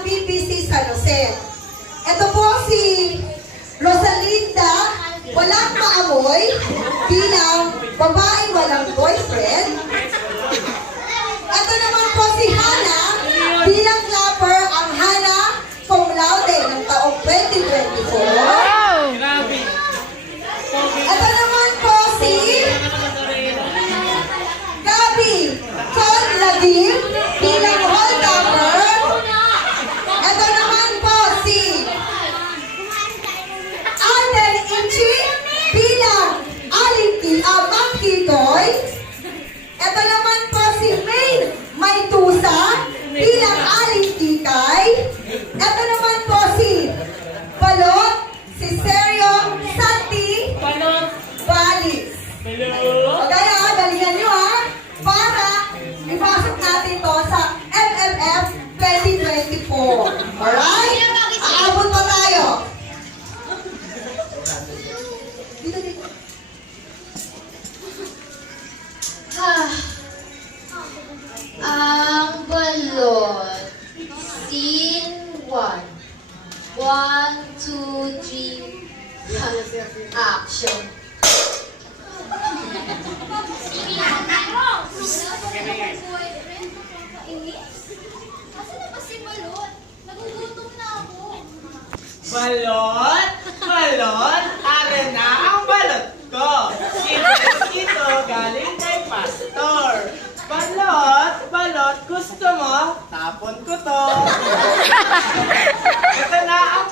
ng BBC San Jose. Ito po si Rosalinda Walang Maamoy bilang babaeng walang boyfriend. Ito naman po si Hana bilang clapper ang Hana cum laude ng taong 2024. Ito naman po si Gabi Conlagim bilang hall topper. Ito naman po si Alden Inchi bilang Monkey Boy. Ito naman po si Maine Maytusa bilang Aling Tikay. Ito naman po si Balot, si Seryo Santi Balis. O kaya, galingan nyo ha, para ipasok natin to sa MMF 2024. Alright? Aabot pa tayo. Dito. Ang balot. Scene 1. 1, 2, 3. Action. Balot, are na ang balot ko. Ito galing kay Pastor. Balot, gusto mo? Tapon ko to. Ito na ang